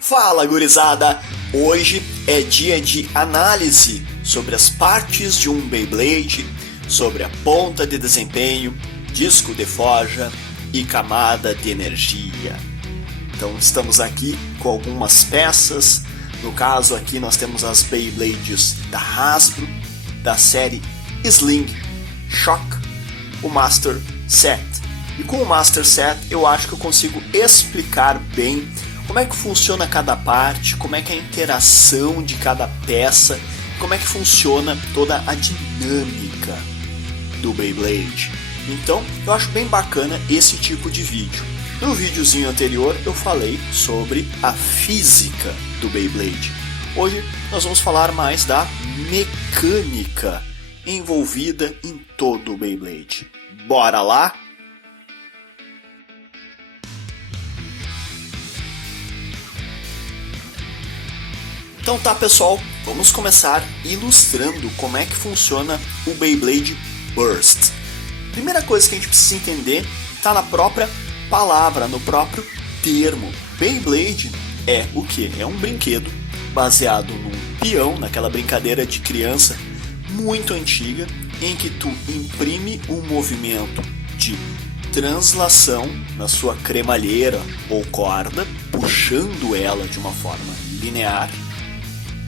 Fala, gurizada! Hoje é dia de análise sobre as partes de um Beyblade, sobre a ponta de desempenho, disco de forja e camada de energia. Então estamos aqui com algumas peças. No caso aqui nós temos as Beyblades da Hasbro, da série Sling Shock, o Master Set. E com o Master Set eu acho que eu consigo explicar bem como é que funciona cada parte, como é que é a interação de cada peça, como é que funciona toda a dinâmica do Beyblade. Então eu acho bem bacana esse tipo de vídeo. No videozinho anterior eu falei sobre a física do Beyblade. Hoje nós vamos falar mais da mecânica envolvida em todo o Beyblade. Bora lá? Então tá, pessoal, vamos começar ilustrando como é que funciona o Beyblade Burst. Primeira coisa que a gente precisa entender está na própria palavra, no próprio termo. Beyblade é o que? É um brinquedo baseado num peão, naquela brincadeira de criança muito antiga, em que tu imprime um movimento de translação na sua cremalheira ou corda, puxando ela de uma forma linear.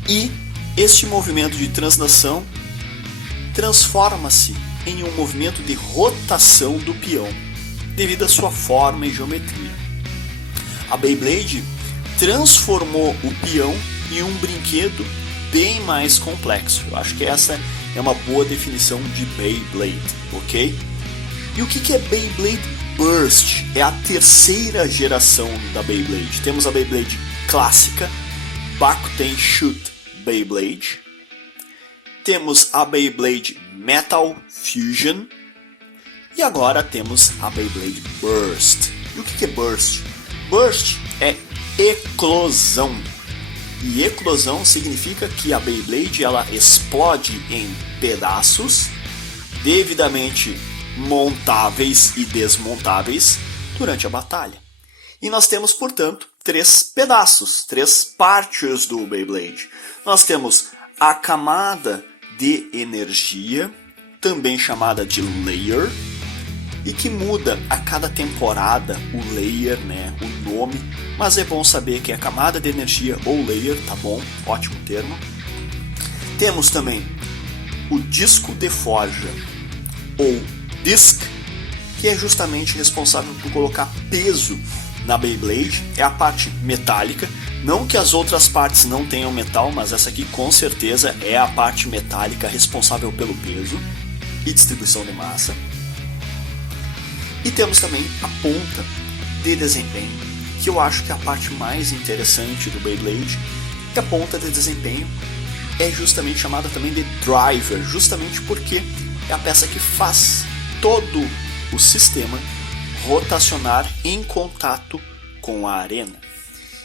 E este movimento de translação transforma-se em um movimento de rotação do peão, devido à sua forma e geometria. A Beyblade transformou o peão em um brinquedo bem mais complexo. Eu acho que essa é uma boa definição de Beyblade, ok? E o que é Beyblade Burst? É a terceira geração da Beyblade. Temos a Beyblade clássica, Bakuten Shoot Beyblade. Temos a Beyblade Metal Fusion. E agora temos a Beyblade Burst. E o que é Burst? Burst é eclosão. E eclosão significa que a Beyblade ela explode em pedaços devidamente montáveis e desmontáveis durante a batalha. E nós temos, portanto, três pedaços, três partes do Beyblade. Nós temos a camada de energia, também chamada de layer, e que muda a cada temporada o layer, né, o nome, mas é bom saber que é camada de energia ou layer, tá bom? Ótimo termo. Temos também o disco de forja ou disc, que é justamente responsável por colocar peso na Beyblade, é a parte metálica. Não que as outras partes não tenham metal, mas essa aqui com certeza é a parte metálica responsável pelo peso e distribuição de massa. E temos também a ponta de desempenho, que eu acho que é a parte mais interessante do Beyblade. E a ponta de desempenho é justamente chamada também de driver, justamente porque é a peça que faz todo o sistema rotacionar em contato com a arena.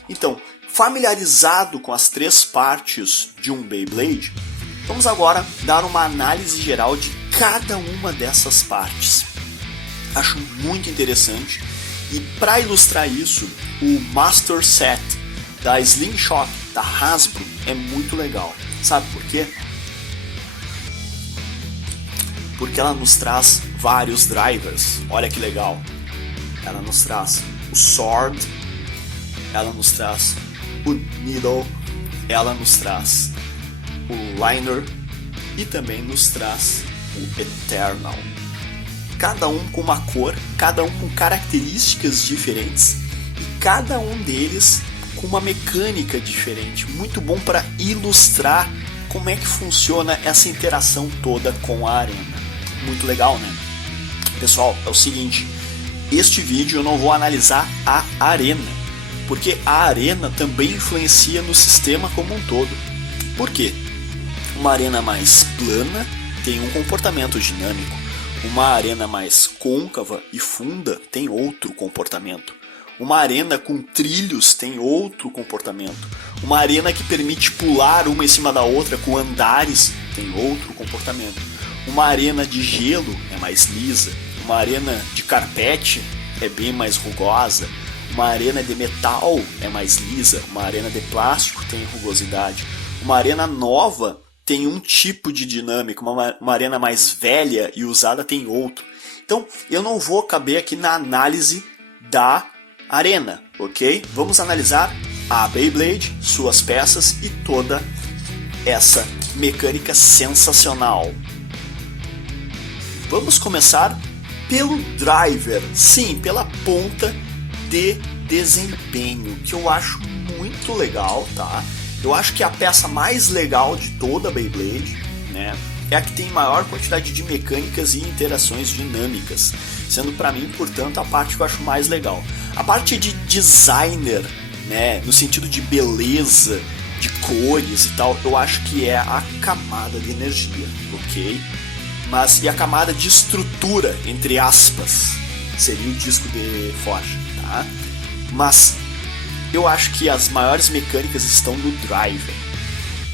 Então, familiarizado com as três partes de um Beyblade, vamos agora dar uma análise geral de cada uma dessas partes. Acho muito interessante, e para ilustrar isso, o Master Set da Sling Shock da Hasbro é muito legal. Sabe por quê? Porque ela nos traz vários drivers. Olha que legal. Ela nos traz o Sword, ela nos traz o Needle, ela nos traz o Liner e também nos traz o Eternal. Cada um com uma cor, cada um com características diferentes e cada um deles com uma mecânica diferente. Muito bom para ilustrar como é que funciona essa interação toda com a arena. Muito legal, né? Pessoal, é o seguinte, este vídeo eu não vou analisar a arena, porque a arena também influencia no sistema como um todo. Por quê? Uma arena mais plana tem um comportamento dinâmico. Uma arena mais côncava e funda tem outro comportamento. Uma arena com trilhos tem outro comportamento. Uma arena que permite pular uma em cima da outra com andares tem outro comportamento. Uma arena de gelo é mais lisa. Uma arena de carpete é bem mais rugosa. uma arena de metal é mais lisa, uma arena de plástico tem rugosidade, uma arena nova tem um tipo de dinâmica, uma arena mais velha e usada tem outro. Então eu não vou caber aqui na análise da arena, ok? Vamos analisar a Beyblade, suas peças e toda essa mecânica sensacional. Vamos começar pelo driver, sim, pela ponta de desempenho, que eu acho muito legal, tá? Eu acho que a peça mais legal de toda a Beyblade, né, é a que tem maior quantidade de mecânicas e interações dinâmicas, sendo para mim, portanto, a parte que eu acho mais legal. A parte de designer, né, no sentido de beleza, de cores e tal, eu acho que é a camada de energia, ok? Mas e a camada de estrutura, entre aspas, seria o disco de forja, tá? Mas eu acho que as maiores mecânicas estão no driver.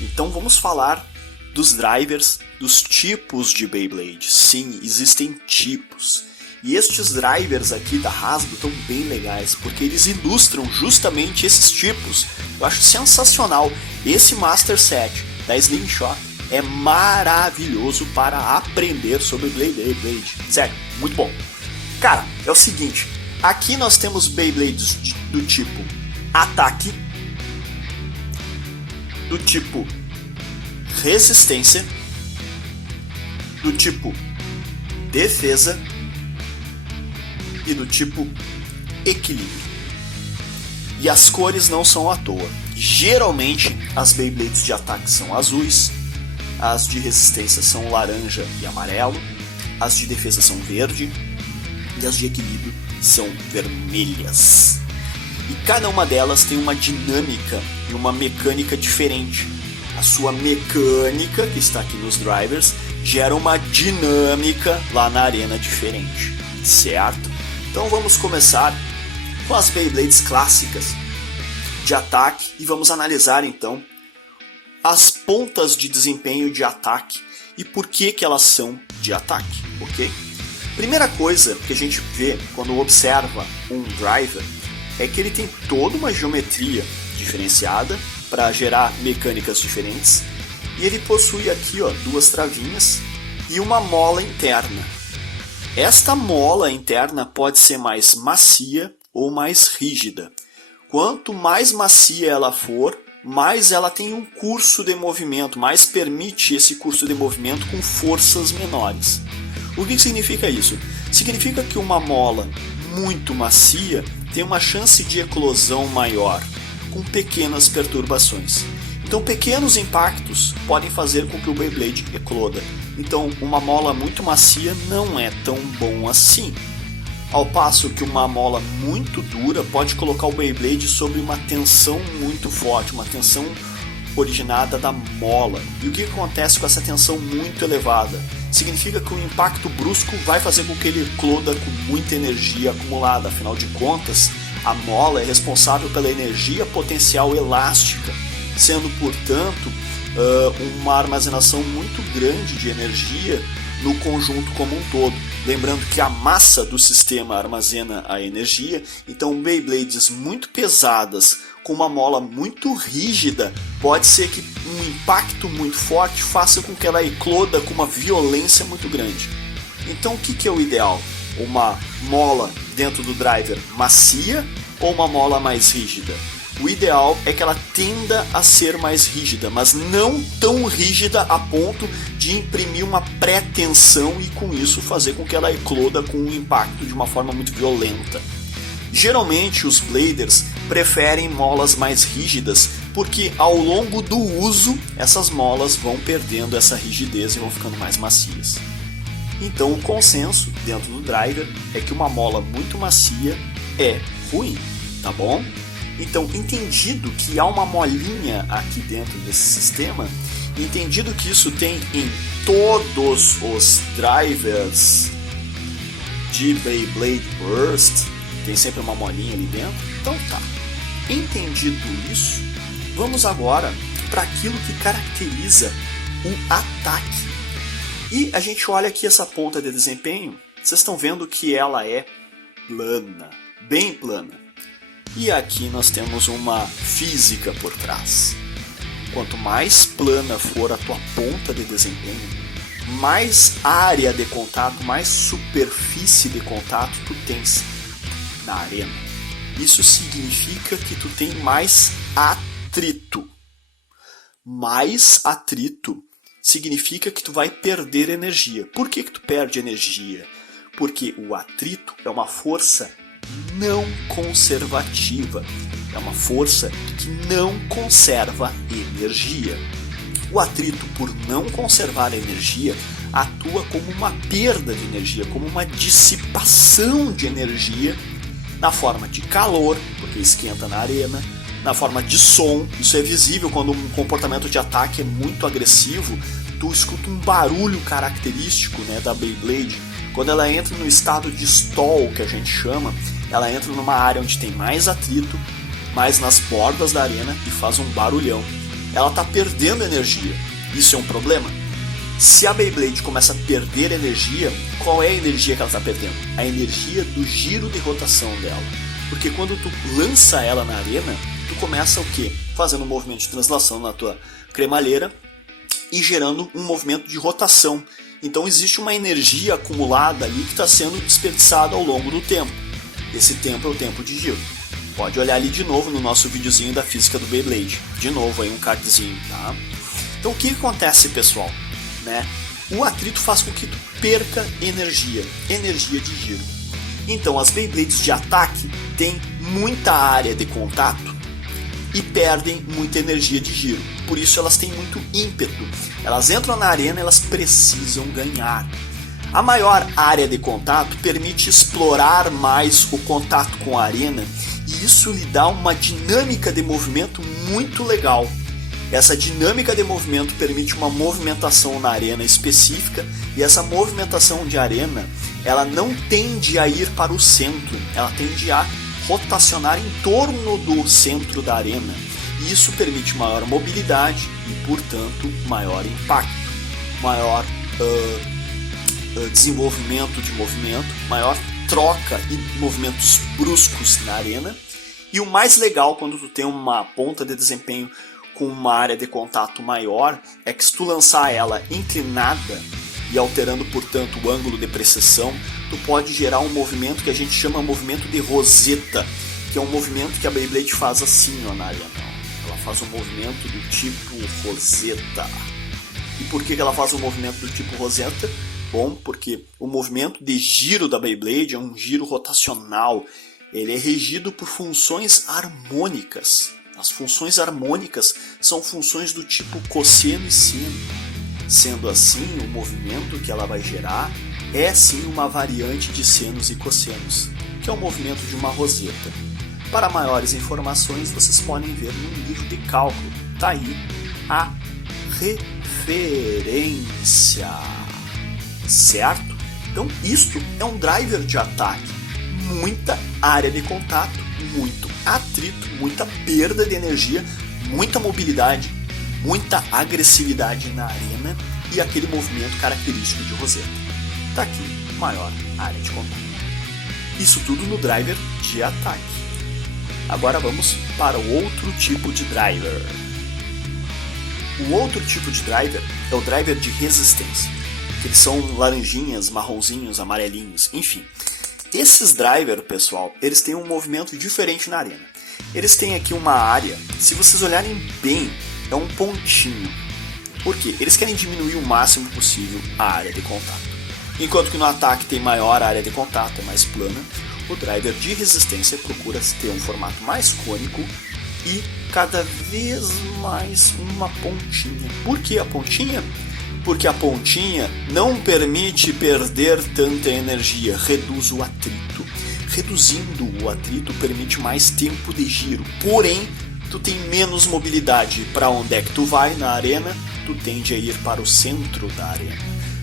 Então vamos falar dos drivers, dos tipos de Beyblade. Sim, existem tipos. E estes drivers aqui da Hasbro estão bem legais, porque eles ilustram justamente esses tipos. Eu acho sensacional. Esse Master Set da Slingshot é maravilhoso para aprender sobre Beyblade. Sério, muito bom. Cara, é o seguinte. Aqui nós temos Beyblades do tipo ataque, do tipo resistência, do tipo defesa e do tipo equilíbrio. E as cores não são à toa. Geralmente as Beyblades de ataque são azuis, as de resistência são laranja e amarelo, as de defesa são verde e as de equilíbrio são vermelhas. E cada uma delas tem uma dinâmica e uma mecânica diferente. A sua mecânica, que está aqui nos drivers, gera uma dinâmica lá na arena diferente, certo? Então vamos começar com as Beyblades clássicas de ataque e vamos analisar então as pontas de desempenho de ataque e por que elas são de ataque, ok? Primeira coisa que a gente vê quando observa um driver é que ele tem toda uma geometria diferenciada para gerar mecânicas diferentes e ele possui aqui, ó, duas travinhas e uma mola interna. Esta mola interna pode ser mais macia ou mais rígida. Quanto mais macia ela for, mais ela tem um curso de movimento, mais permite esse curso de movimento com forças menores. O que significa isso? Significa que uma mola muito macia tem uma chance de eclosão maior, com pequenas perturbações. Então pequenos impactos podem fazer com que o Beyblade ecloda. Então uma mola muito macia não é tão bom assim. Ao passo que uma mola muito dura pode colocar o Beyblade sob uma tensão muito forte, uma tensão originada da mola. E o que acontece com essa tensão muito elevada? Significa que um impacto brusco vai fazer com que ele ecloda com muita energia acumulada. Afinal de contas, a mola é responsável pela energia potencial elástica, sendo, portanto, uma armazenação muito grande de energia no conjunto como um todo. Lembrando que a massa do sistema armazena a energia, então Beyblades muito pesadas com uma mola muito rígida, pode ser que um impacto muito forte faça com que ela ecloda com uma violência muito grande. Então o que é o ideal? Uma mola dentro do driver macia ou uma mola mais rígida? O ideal é que ela tenda a ser mais rígida, mas não tão rígida a ponto de imprimir uma pré-tensão e com isso fazer com que ela ecloda com um impacto de uma forma muito violenta. Geralmente os bladers preferem molas mais rígidas porque ao longo do uso essas molas vão perdendo essa rigidez e vão ficando mais macias. Então o consenso dentro do driver é que uma mola muito macia é ruim, tá bom? Então, entendido que há uma molinha aqui dentro desse sistema, entendido que isso tem em todos os drivers de Beyblade Burst, tem sempre uma molinha ali dentro, então tá. Entendido isso, vamos agora para aquilo que caracteriza o ataque. E a gente olha aqui essa ponta de desempenho, vocês estão vendo que ela é plana, bem plana. E aqui nós temos uma física por trás. Quanto mais plana for a tua ponta de desempenho, mais área de contato, mais superfície de contato tu tens na arena. Isso significa que tu tem mais atrito. Mais atrito significa que tu vai perder energia. Por que tu perde energia? Porque o atrito é uma força não conservativa. É uma força que não conserva energia. O atrito, por não conservar energia, atua como uma perda de energia, como uma dissipação de energia na forma de calor, porque esquenta na arena, na forma de som. Isso é visível quando um comportamento de ataque é muito agressivo. Tu escuta um barulho característico, né, da Beyblade. Quando ela entra no estado de stall, que a gente chama, ela entra numa área onde tem mais atrito, mais nas bordas da arena, e faz um barulhão. Ela está perdendo energia. Isso é um problema? Se a Beyblade começa a perder energia, qual é a energia que ela está perdendo? A energia do giro de rotação dela. Porque quando tu lança ela na arena, tu começa o quê? Fazendo um movimento de translação na tua cremalheira e gerando um movimento de rotação. Então existe uma energia acumulada ali que está sendo desperdiçada ao longo do tempo. Esse tempo é o tempo de giro. Pode olhar ali de novo no nosso videozinho da física do Beyblade. De novo aí um cardzinho, tá? Então o que acontece, pessoal? Né? O atrito faz com que tu perca energia de giro. Então as Beyblades de ataque têm muita área de contato e perdem muita energia de giro. Por isso elas têm muito ímpeto. Elas entram na arena e elas precisam ganhar. A maior área de contato permite explorar mais o contato com a arena, e isso lhe dá uma dinâmica de movimento muito legal. Essa dinâmica de movimento permite uma movimentação na arena específica, e essa movimentação de arena, ela não tende a ir para o centro, ela tende a rotacionar em torno do centro da arena. E isso permite maior mobilidade e, portanto, maior impacto, maior desenvolvimento de movimento, maior troca e movimentos bruscos na arena. E o mais legal quando tu tem uma ponta de desempenho com uma área de contato maior é que se tu lançar ela inclinada e alterando, portanto, o ângulo de precessão, tu pode gerar um movimento que a gente chama movimento de roseta, que é um movimento que a Beyblade faz assim, ó, na arena. Ela faz um movimento do tipo roseta. E por que ela faz um movimento do tipo roseta? Bom, porque o movimento de giro da Beyblade é um giro rotacional. Ele é regido por funções harmônicas. As funções harmônicas são funções do tipo cosseno e seno. Sendo assim, o movimento que ela vai gerar é sim uma variante de senos e cossenos, que é o movimento de uma roseta. Para maiores informações, vocês podem ver no livro de cálculo. Tá aí a referência. Certo? Então isto é um driver de ataque. Muita área de contato, muito atrito, muita perda de energia, muita mobilidade, muita agressividade na arena e aquele movimento característico de roseta. Tá aqui, maior área de contato. Isso tudo no driver de ataque. Agora vamos para o outro tipo de driver. O outro tipo de driver é o driver de resistência. Que eles são laranjinhas, marronzinhos, amarelinhos, enfim. Esses drivers, pessoal, eles têm um movimento diferente na arena. Eles têm aqui uma área, se vocês olharem bem, é um pontinho. Por quê? Eles querem diminuir o máximo possível a área de contato. Enquanto que no ataque tem maior área de contato, é mais plana, o driver de resistência procura ter um formato mais cônico e cada vez mais uma pontinha. Por que a pontinha? Porque a pontinha não permite perder tanta energia, reduz o atrito. Reduzindo o atrito permite mais tempo de giro, porém tu tem menos mobilidade. Para onde é que tu vai na arena? Tu tende a ir para o centro da arena.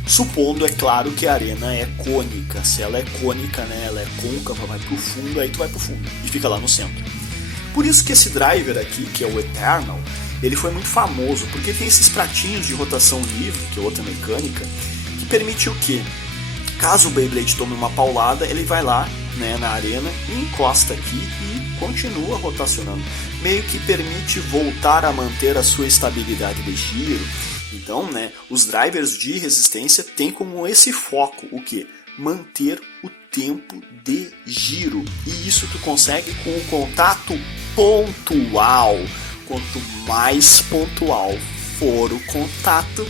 Supondo, é claro, que a arena é cônica. Se ela é cônica, né, ela é côncava, vai pro fundo, aí tu vai pro fundo e fica lá no centro. Por isso que esse driver aqui, que é o Eternal, ele foi muito famoso, porque tem esses pratinhos de rotação livre, que é outra mecânica, que permite o quê? Caso o Beyblade tome uma paulada, ele vai lá, né, na arena e encosta aqui e continua rotacionando, meio que permite voltar a manter a sua estabilidade de giro. Então, né, os drivers de resistência têm como esse foco o que? Manter o tempo de giro. E isso tu consegue com o contato pontual. Quanto mais pontual for o contato,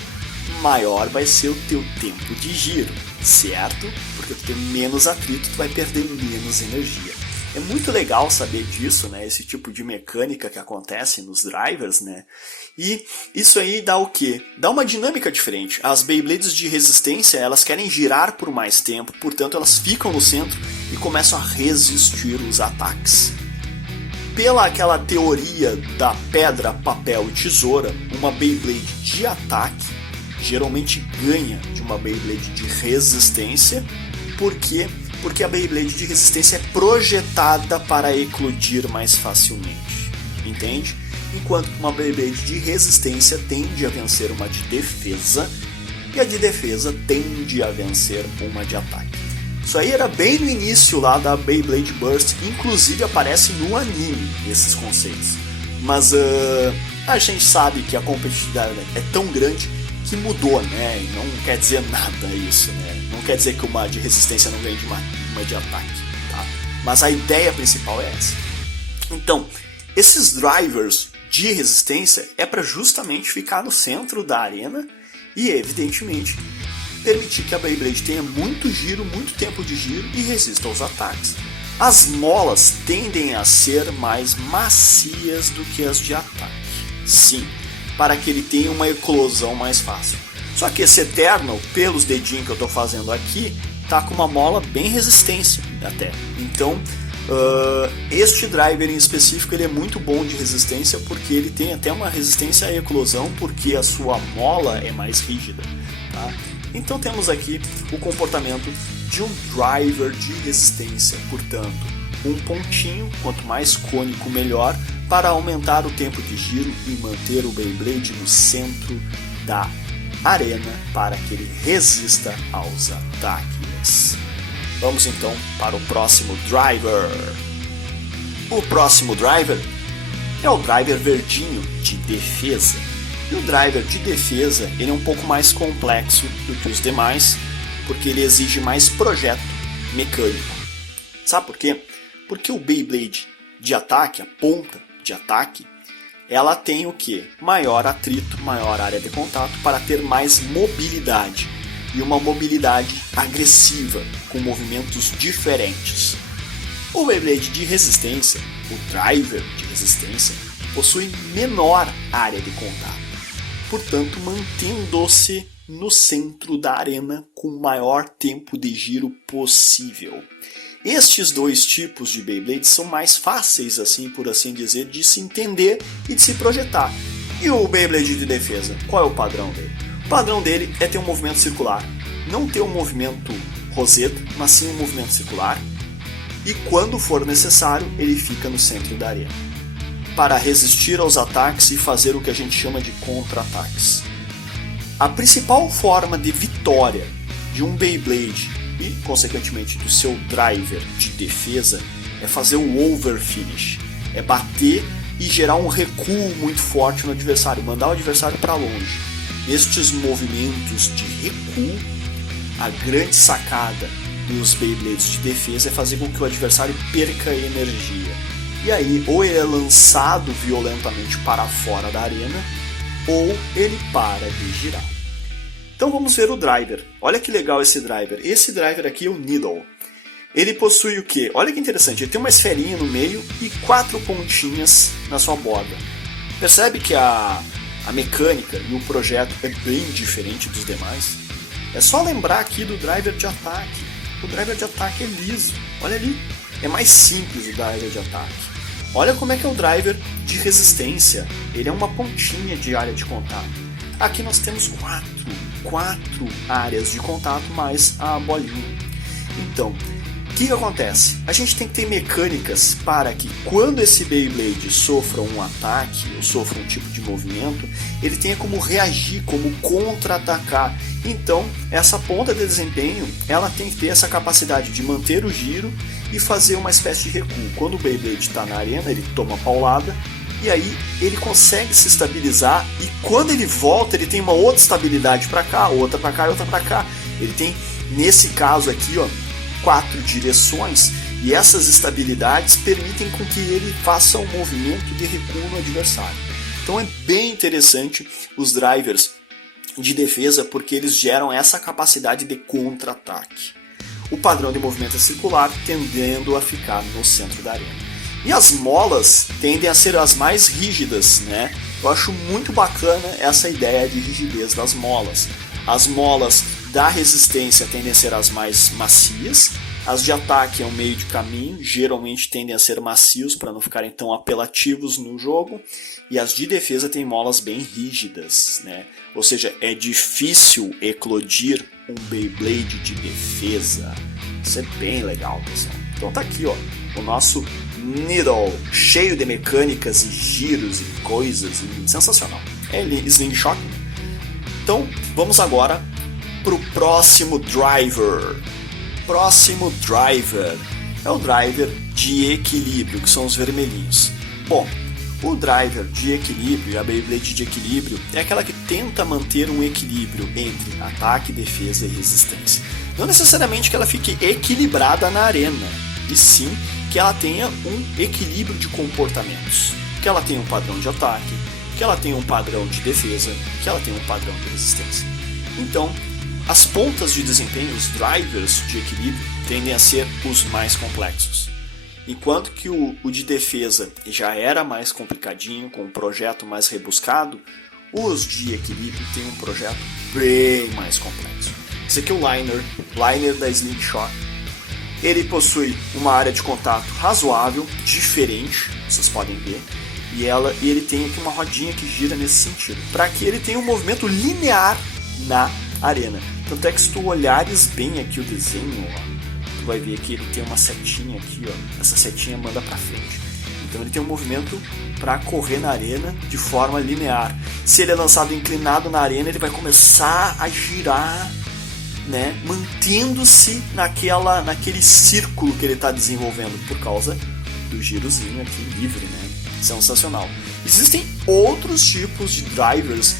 maior vai ser o teu tempo de giro, certo? Porque tu tem menos atrito, tu vai perder menos energia. É muito legal saber disso, né? Esse tipo de mecânica que acontece nos drivers, né? E isso aí dá o quê? Dá uma dinâmica diferente. As Beyblades de resistência, elas querem girar por mais tempo, portanto elas ficam no centro e começam a resistir os ataques. Pela aquela teoria da pedra, papel e tesoura, uma Beyblade de ataque geralmente ganha de uma Beyblade de resistência. Por quê? Porque a Beyblade de resistência é projetada para eclodir mais facilmente, entende? Enquanto que uma Beyblade de resistência tende a vencer uma de defesa, e a de defesa tende a vencer uma de ataque. Isso aí era bem no início lá da Beyblade Burst, inclusive aparece no anime esses conceitos. Mas a gente sabe que a competitividade é tão grande que mudou, né? E não quer dizer nada isso, né? Não quer dizer que uma de resistência não ganhe de uma de ataque, tá? Mas a ideia principal é essa. Então, esses drivers de resistência é para justamente ficar no centro da arena e, evidentemente, permitir que a Beyblade tenha muito giro, muito tempo de giro e resista aos ataques. As molas tendem a ser mais macias do que as de ataque. Sim, para que ele tenha uma eclosão mais fácil. Só que esse Eternal, pelos dedinhos que eu estou fazendo aqui, tá com uma mola bem resistência até. Então, este driver em específico ele é muito bom de resistência porque ele tem até uma resistência à eclosão porque a sua mola é mais rígida. Tá? Então temos aqui o comportamento de um driver de resistência, portanto, um pontinho, quanto mais cônico melhor, para aumentar o tempo de giro e manter o Beyblade no centro da arena para que ele resista aos ataques. Vamos então para o próximo driver. O próximo driver é o driver verdinho de defesa. E o driver de defesa ele é um pouco mais complexo do que os demais, porque ele exige mais projeto mecânico. Sabe por quê? Porque o Beyblade de ataque, a ponta de ataque, ela tem o que? Maior atrito, maior área de contato para ter mais mobilidade. E uma mobilidade agressiva, com movimentos diferentes. O Beyblade de resistência, o driver de resistência, possui menor área de contato, portanto mantendo-se no centro da arena com o maior tempo de giro possível. Estes dois tipos de Beyblade são mais fáceis, assim por assim dizer, de se entender e de se projetar. E o Beyblade de defesa, qual é o padrão dele? O padrão dele é ter um movimento circular, não ter um movimento roseta, mas sim um movimento circular, e quando for necessário, ele fica no centro da arena, para resistir aos ataques e fazer o que a gente chama de contra-ataques. A principal forma de vitória de um Beyblade e, consequentemente, do seu driver de defesa é fazer o overfinish, é bater e gerar um recuo muito forte no adversário, mandar o adversário para longe. Estes movimentos de recuo, a grande sacada dos Beyblades de defesa é fazer com que o adversário perca energia. E aí, ou ele é lançado violentamente para fora da arena, ou ele para de girar. Então vamos ver o driver. Olha que legal esse driver. Esse driver aqui é o Needle. Ele possui o quê? Olha que interessante, ele tem uma esferinha no meio e 4 pontinhas na sua borda. Percebe que a mecânica e o projeto é bem diferente dos demais? É só lembrar aqui do driver de ataque. O driver de ataque é liso. Olha ali. É mais simples o driver de ataque. Olha como é que é o driver de resistência. Ele é uma pontinha de área de contato. Aqui nós temos 4 áreas de contato mais a bolinha. Então, que acontece? A gente tem que ter mecânicas para que quando esse Beyblade sofra um ataque ou sofra um tipo de movimento, ele tenha como reagir, como contra-atacar. Então, essa ponta de desempenho, ela tem que ter essa capacidade de manter o giro e fazer uma espécie de recuo. Quando o Beyblade está na arena, ele toma paulada e aí ele consegue se estabilizar, e quando ele volta, ele tem uma outra estabilidade para cá, outra para cá e outra para cá. Ele tem, nesse caso aqui, ó, 4 direções, e essas estabilidades permitem com que ele faça um movimento de recuo no adversário. Então é bem interessante os drivers de defesa, porque eles geram essa capacidade de contra-ataque. O padrão de movimento é circular, tendendo a ficar no centro da arena. E as molas tendem a ser as mais rígidas, né? Eu acho muito bacana essa ideia de rigidez das molas. As molas da resistência tendem a ser as mais macias, as de ataque é um meio de caminho, geralmente tendem a ser macios para não ficarem tão apelativos no jogo, e as de defesa têm molas bem rígidas, né? Ou seja, é difícil eclodir um Beyblade de defesa. Isso é bem legal, pessoal. Então tá aqui, ó, o nosso Needle, cheio de mecânicas e giros e coisas, e sensacional. É Slingshot. Então vamos agora pro próximo driver. Próximo driver é o driver de equilíbrio, que são os vermelhinhos. Bom, o driver de equilíbrio, a Beyblade de equilíbrio, é aquela que tenta manter um equilíbrio entre ataque, defesa e resistência. Não necessariamente que ela fique equilibrada na arena, e sim que ela tenha um equilíbrio de comportamentos. Que ela tenha um padrão de ataque, que ela tenha um padrão de defesa, que ela tenha um padrão de resistência. Então, as pontas de desempenho, os drivers de equilíbrio, tendem a ser os mais complexos. Enquanto que o de defesa já era mais complicadinho, com um projeto mais rebuscado, os de equilíbrio têm um projeto bem mais complexo. Esse aqui é o Liner da Slingshot. Ele possui uma área de contato razoável, diferente, vocês podem ver, e ele tem aqui uma rodinha que gira nesse sentido, para que ele tenha um movimento linear na arena. Tanto é que se tu olhares bem aqui o desenho, ó, tu vai ver que ele tem uma setinha aqui, ó, essa setinha manda para frente. Então ele tem um movimento para correr na arena de forma linear. Se ele é lançado inclinado na arena, ele vai começar a girar, né, mantendo-se naquele círculo que ele está desenvolvendo por causa do girozinho aqui livre, né? Sensacional. Existem outros tipos de drivers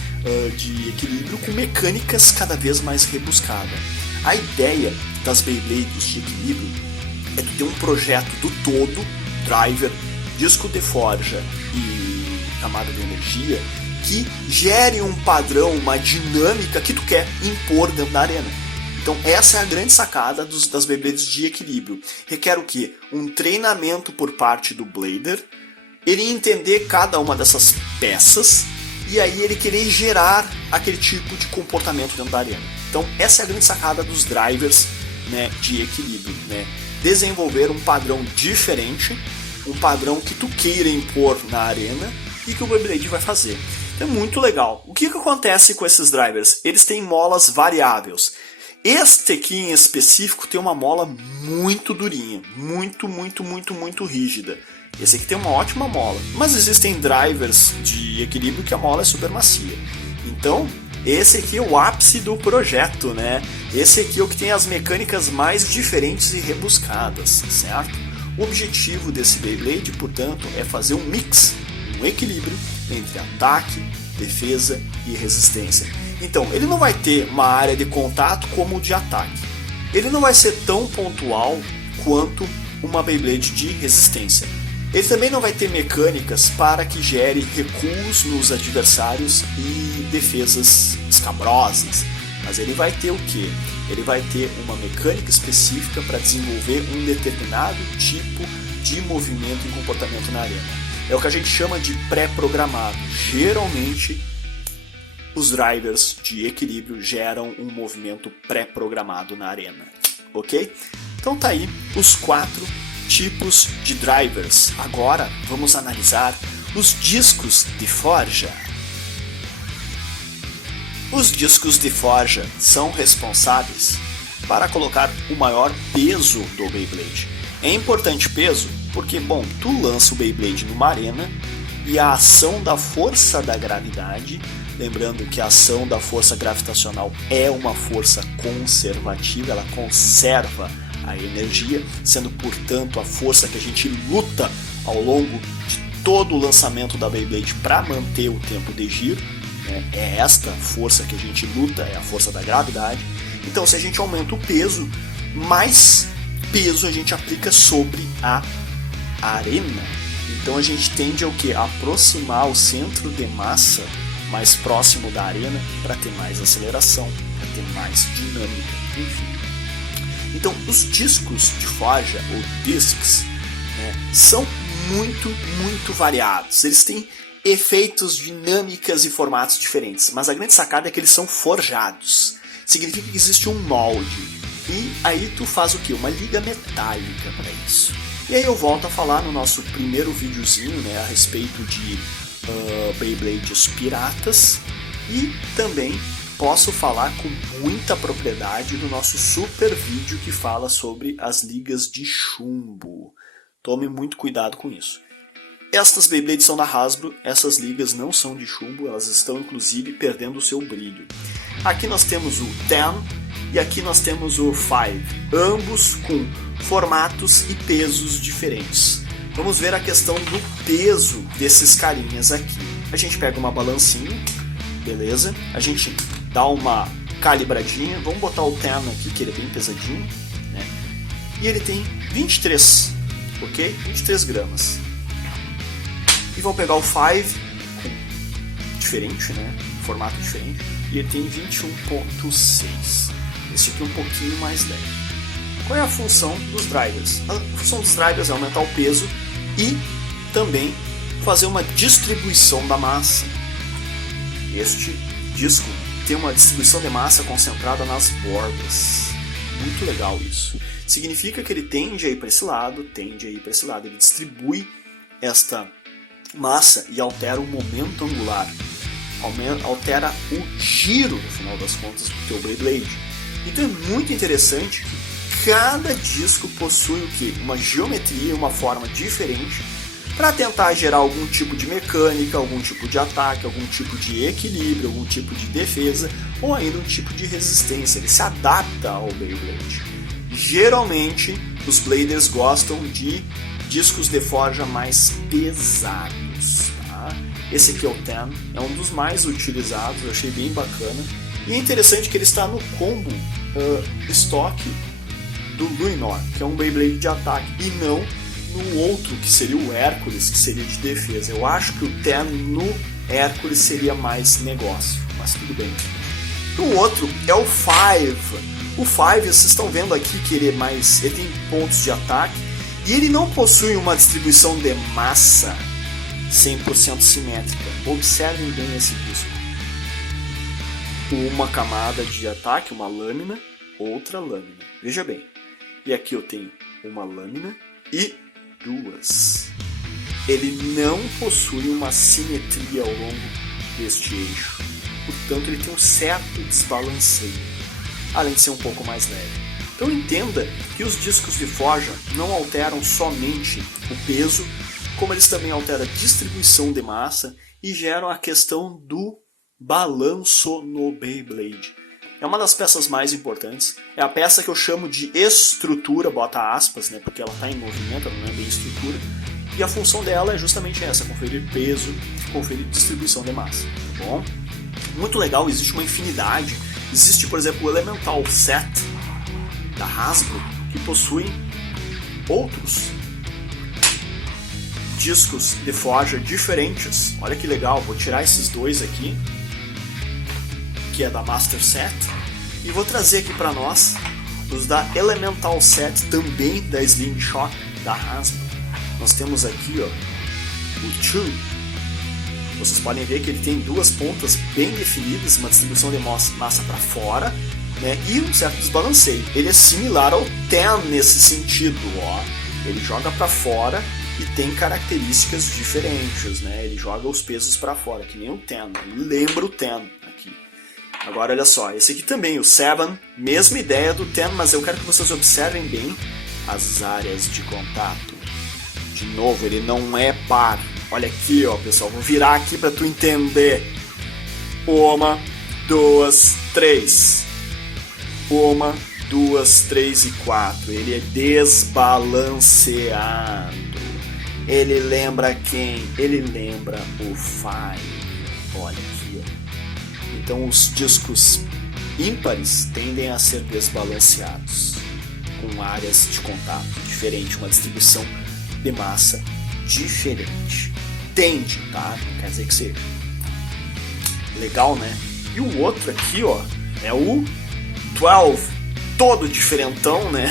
de equilíbrio com mecânicas cada vez mais rebuscadas. A ideia das Beyblades de equilíbrio é ter um projeto do todo, driver, disco de forja e camada de energia, que gere um padrão, uma dinâmica que tu quer impor dentro da arena. Então essa é a grande sacada das Beyblades de equilíbrio. Requer o quê? Um treinamento por parte do Blader, ele entender cada uma dessas peças e aí ele querer gerar aquele tipo de comportamento dentro da arena. Então essa é a grande sacada dos drivers, né, de equilíbrio, né? Desenvolver um padrão diferente, um padrão que tu queira impor na arena e que o Beyblade vai fazer. É muito legal. O que acontece com esses drivers? Eles têm molas variáveis. Este aqui em específico tem uma mola muito durinha, muito rígida. Esse aqui tem uma ótima mola, mas existem drivers de equilíbrio que a mola é super macia. Então, esse aqui é o ápice do projeto, né? Esse aqui é o que tem as mecânicas mais diferentes e rebuscadas, certo? O objetivo desse Beyblade, portanto, é fazer um mix, um equilíbrio entre ataque, defesa e resistência. Então, ele não vai ter uma área de contato como o de ataque. Ele não vai ser tão pontual quanto uma Beyblade de resistência. Ele também não vai ter mecânicas para que gere recuos nos adversários e defesas escabrosas. Mas ele vai ter o quê? Ele vai ter uma mecânica específica para desenvolver um determinado tipo de movimento e comportamento na arena. É o que a gente chama de pré-programado. Geralmente, os drivers de equilíbrio geram um movimento pré-programado na arena, ok? Então tá aí os 4 tipos de drivers. Agora vamos analisar os discos de forja. Os discos de forja são responsáveis para colocar o maior peso do Beyblade. É importante peso porque, bom, tu lança o Beyblade numa arena e a ação da força da gravidade, lembrando que a ação da força gravitacional é uma força conservativa, ela conserva a energia, sendo portanto a força que a gente luta ao longo de todo o lançamento da Beyblade para manter o tempo de giro, né? É esta força que a gente luta, é a força da gravidade. Então se a gente aumenta o peso, mais peso a gente aplica sobre a arena. Então a gente tende ao que? Aproximar o centro de massa mais próximo da arena para ter mais aceleração, para ter mais dinâmica, enfim. Então os discos de forja, ou discs, né, são muito variados. Eles têm efeitos, dinâmicas e formatos diferentes, mas a grande sacada é que eles são forjados. Significa que existe um molde. E aí tu faz o que? Uma liga metálica para isso. E aí eu volto a falar no nosso primeiro videozinho, né, a respeito de Beyblades piratas, e também posso falar com muita propriedade no nosso super vídeo que fala sobre as ligas de chumbo. Tome muito cuidado com isso. Estas Beyblades são da Hasbro, essas ligas não são de chumbo, elas estão inclusive perdendo o seu brilho. Aqui nós temos o 10 e aqui nós temos o 5, ambos com formatos e pesos diferentes. Vamos ver a questão do peso desses carinhas aqui. A gente pega uma balancinha, beleza? A gente dá uma calibradinha, vamos botar o 10 aqui que ele é bem pesadinho, né? E ele tem 23, ok? 23 gramas. E vamos pegar o 5, diferente, né? Formato diferente, e ele tem 21.6. Esse aqui é um pouquinho mais leve. Qual é a função dos drivers? A função dos drivers é aumentar o peso e também fazer uma distribuição da massa. Este disco tem uma distribuição de massa concentrada nas bordas. Muito legal isso. Significa que ele tende a ir para esse lado, ele distribui esta massa e altera o momento angular, altera o giro, no final das contas, do teu Beyblade. Então é muito interessante que cada disco possui o quê? Uma geometria, uma forma diferente para tentar gerar algum tipo de mecânica, algum tipo de ataque, algum tipo de equilíbrio, algum tipo de defesa ou ainda um tipo de resistência. Ele se adapta ao Beyblade. Geralmente os Bladers gostam de discos de forja mais pesados. Tá? Esse aqui é o 10, é um dos mais utilizados, eu achei bem bacana. E é interessante que ele está no combo estoque do Luinor, que é um Beyblade de ataque, e não no outro, que seria o Hércules, que seria de defesa. Eu acho que o 10 no Hércules seria mais negócio, mas tudo bem. O outro é o 5. O 5, vocês estão vendo aqui que ele tem pontos de ataque, e ele não possui uma distribuição de massa 100% simétrica. Observem bem esse disco. Uma camada de ataque, uma lâmina, outra lâmina. Veja bem. E aqui eu tenho uma lâmina e duas. Ele não possui uma simetria ao longo deste eixo. Portanto, ele tem um certo desbalanceio, além de ser um pouco mais leve. Então entenda que os discos de forja não alteram somente o peso, como eles também alteram a distribuição de massa e geram a questão do balanço no Beyblade. É uma das peças mais importantes, é a peça que eu chamo de estrutura, bota aspas, né, porque ela está em movimento, ela não é bem estrutura, e a função dela é justamente essa, conferir peso, conferir distribuição de massa. Tá bom? Muito legal, existe uma infinidade, existe por exemplo o Elemental Set da Hasbro, que possui outros discos de forja diferentes. Olha que legal, vou tirar esses dois aqui, que é da Master Set, e vou trazer aqui para nós os da Elemental Set, também da Slingshot da Hasbro. Nós temos aqui ó, o 2. Vocês podem ver que ele tem duas pontas bem definidas, uma distribuição de massa para fora, né, e um certo desbalanceio. Ele é similar ao 10 nesse sentido, ó. Ele joga para fora e tem características diferentes, né? Ele joga os pesos para fora, que nem o 10, ele lembra o 10 aqui. Agora olha só, esse aqui também, o 7, mesma ideia do 10, mas eu quero que vocês observem bem as áreas de contato. De novo, ele não é par. Olha aqui, ó, pessoal, vou virar aqui para tu entender. 1, 2, 3. 1, 2, 3 e 4. Ele é desbalanceado. Ele lembra quem? Ele lembra o 5. Olha aqui, ó. Então os discos ímpares tendem a ser desbalanceados, com áreas de contato diferentes, uma distribuição de massa diferente. Tende, tá? Não quer dizer que seja. Legal, né? E o outro aqui, ó, é o 12, todo diferentão, né?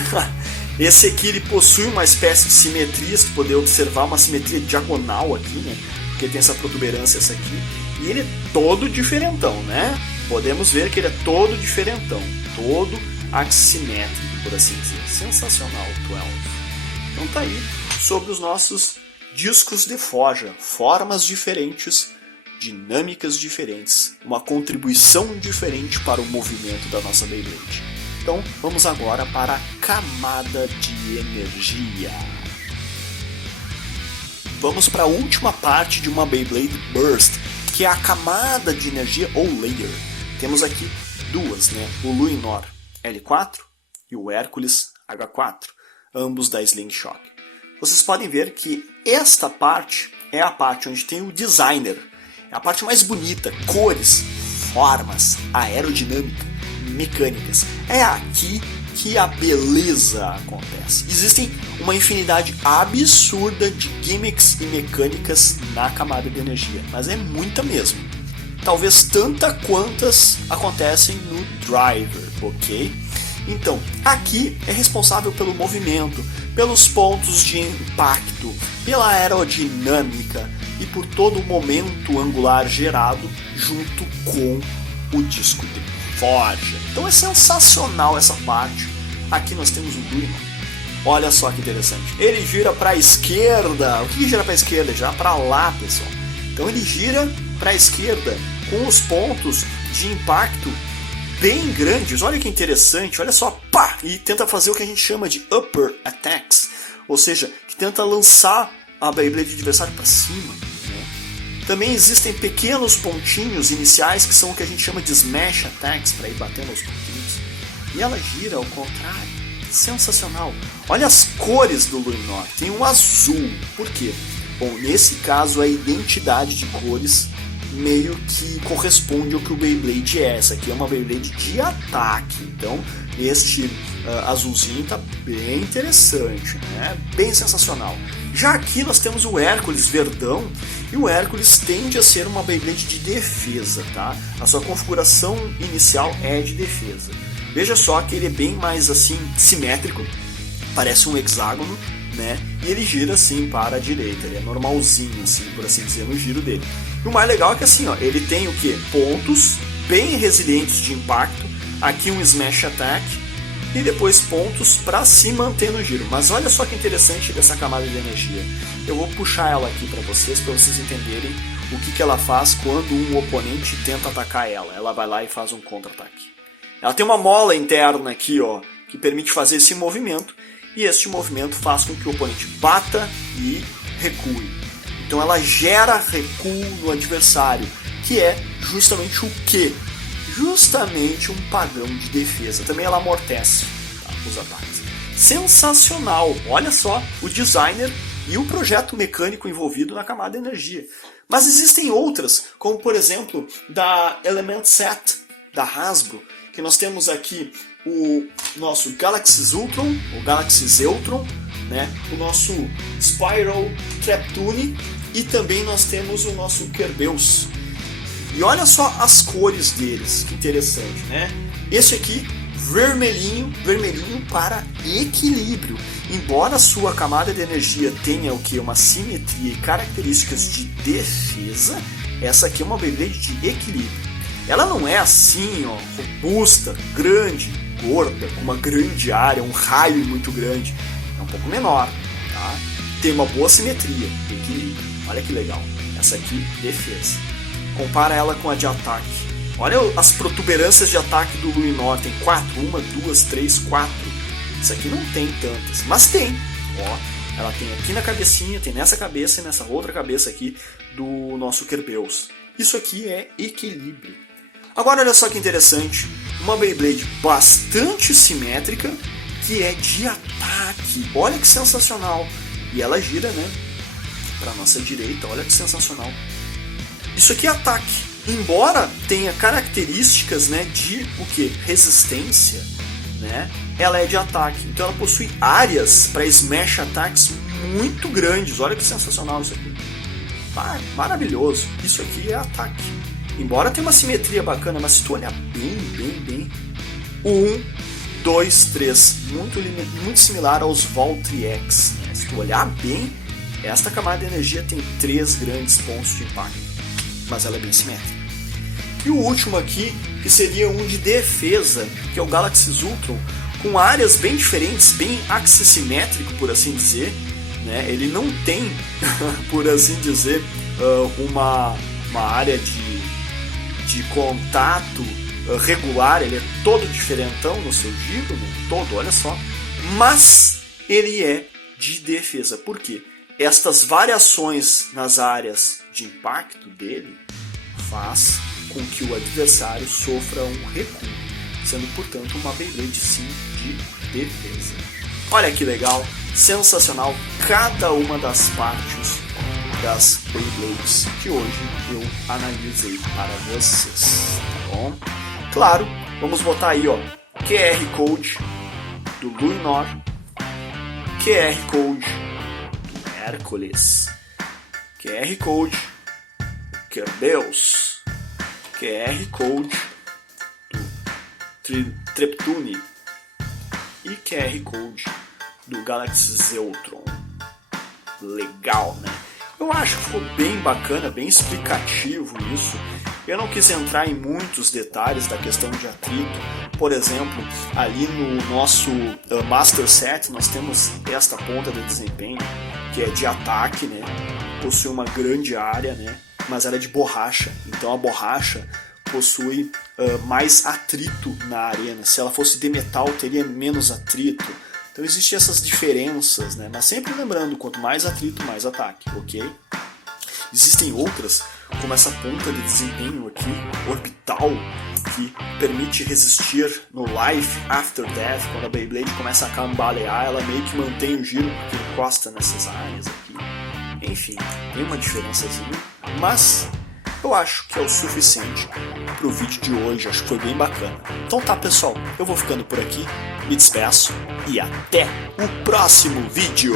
Esse aqui ele possui uma espécie de simetria, se poder observar uma simetria diagonal aqui, né? Porque tem essa protuberância essa aqui. E ele é todo diferentão, né? Podemos ver que ele é todo diferentão, todo aximétrico, por assim dizer. Sensacional o 12. Então tá aí sobre os nossos discos de forja, formas diferentes, dinâmicas diferentes, uma contribuição diferente para o movimento da nossa Beyblade. Então vamos agora para a camada de energia. Vamos para a última parte de uma Beyblade Burst, que é a camada de energia ou layer. Temos aqui duas, né? O Luinor L4 e o Hércules H4, ambos da Slingshot. Vocês podem ver que esta parte é a parte onde tem o designer. É a parte mais bonita, cores, formas, aerodinâmica, mecânicas. É aqui que a beleza acontece. Existem uma infinidade absurda de gimmicks e mecânicas na camada de energia, mas é muita mesmo. Talvez tanta quantas acontecem no driver, ok? Então, aqui é responsável pelo movimento, pelos pontos de impacto, pela aerodinâmica e por todo o momento angular gerado junto com o disco de forja. Então é sensacional essa parte. Aqui nós temos o Luinor. Olha só que interessante. Ele gira para a esquerda. O que gira para a esquerda? Ele gira para lá, pessoal. Então ele gira para a esquerda com os pontos de impacto bem grandes. Olha que interessante. Olha só. Pá! E tenta fazer o que a gente chama de upper attacks. Ou seja, que tenta lançar a Beyblade adversário para cima. Também existem pequenos pontinhos iniciais que são o que a gente chama de smash attacks, para ir batendo aos pontinhos. E ela gira ao contrário. Sensacional. Olha as cores do Luinor. Tem um azul. Por quê? Bom, nesse caso a identidade de cores meio que corresponde ao que o Beyblade é. Essa aqui é uma Beyblade de ataque. Então este azulzinho está bem interessante, né? Bem sensacional. Já aqui nós temos o Hércules verdão, e o Hércules tende a ser uma Beyblade de defesa, tá? A sua configuração inicial é de defesa. Veja só que ele é bem mais assim simétrico, parece um hexágono, né? E ele gira assim para a direita, ele é normalzinho, assim, por assim dizer, no giro dele. E o mais legal é que assim, ó, ele tem o que? Pontos bem resilientes de impacto, aqui um smash attack, e depois pontos para se manter no giro. Mas olha só que interessante dessa camada de energia. Eu vou puxar ela aqui para vocês entenderem o que ela faz quando um oponente tenta atacar ela. Ela vai lá e faz um contra-ataque. Ela tem uma mola interna aqui, ó, que permite fazer esse movimento, e este movimento faz com que o oponente bata e recue. Então ela gera recuo no adversário, que é justamente o quê? Justamente um padrão de defesa. Também ela amortece, tá, os ataques. Sensacional! Olha só o designer e o projeto mecânico envolvido na camada de energia. Mas existem outras, como por exemplo da Element Set, da Hasbro, que nós temos aqui o nosso Galaxy Zultron, o Galaxy Zeltron, né? O nosso Spiral Traptune, e também nós temos o nosso Kerbeus. E olha só as cores deles, que interessante, né? Esse aqui, vermelhinho para equilíbrio. Embora a sua camada de energia tenha o que? Uma simetria e características de defesa, essa aqui é uma Beyblade de equilíbrio. Ela não é assim, ó, robusta, grande, gorda, com uma grande área, um raio muito grande. É um pouco menor, tá? Tem uma boa simetria, equilíbrio. Olha que legal. Essa aqui, defesa. Compara ela com a de ataque. Olha as protuberâncias de ataque do Luinor. Tem 4, 1, 2, 3, 4. Isso aqui não tem tantas, mas tem. Ó, ela tem aqui na cabecinha, tem nessa cabeça e nessa outra cabeça aqui do nosso Kerbeus. Isso aqui é equilíbrio. Agora olha só que interessante, uma Beyblade bastante simétrica, que é de ataque. Olha que sensacional. E ela gira, né, para nossa direita. Olha que sensacional. Isso aqui é ataque. Embora tenha características, né, de o que? Resistência, né? Ela é de ataque. Então ela possui áreas para smash attacks muito grandes. Olha que sensacional isso aqui. Maravilhoso. Isso aqui é ataque. Embora tenha uma simetria bacana, mas se tu olhar bem, 1, 2, 3, muito similar aos Voltrix, né? Se tu olhar bem, esta camada de energia tem 3 grandes pontos de impacto, mas ela é bem simétrica. E o último aqui, que seria um de defesa, que é o Galaxy Ultron, com áreas bem diferentes, bem axissimétrico, por assim dizer, né? Ele não tem, por assim dizer, uma área de contato regular, ele é todo diferentão no seu giro, né? Todo, olha só, mas ele é de defesa. Por quê? Estas variações nas áreas de impacto dele faz com que o adversário sofra um recuo, sendo portanto uma Beyblade sim de defesa. Olha que legal, sensacional cada uma das partes das Beyblades que hoje eu analisei para vocês, tá bom? Claro, vamos botar aí, ó, QR Code do Luinor, QR Code do Hércules, QR Code do Kerbeus, QR Code do Treptune e QR Code do Galaxy Zeltron. Legal, né? Eu acho que ficou bem bacana, bem explicativo isso. Eu não quis entrar em muitos detalhes da questão de atrito. Por exemplo, ali no nosso Master Set nós temos esta ponta de desempenho, que é de ataque, né? Possui uma grande área, né? Mas ela é de borracha. Então a borracha possui mais atrito na arena. Se ela fosse de metal, teria menos atrito. Então existem essas diferenças, né? Mas sempre lembrando, quanto mais atrito, mais ataque, ok? Existem outras, como essa ponta de desempenho aqui, orbital, que permite resistir no Life After Death. Quando a Beyblade começa a cambalear, ela meio que mantém o giro porque encosta nessas áreas aqui. Enfim, tem uma diferençazinha, mas eu acho que é o suficiente para o vídeo de hoje. Acho que foi bem bacana. Então tá, pessoal, eu vou ficando por aqui, me despeço e até o próximo vídeo!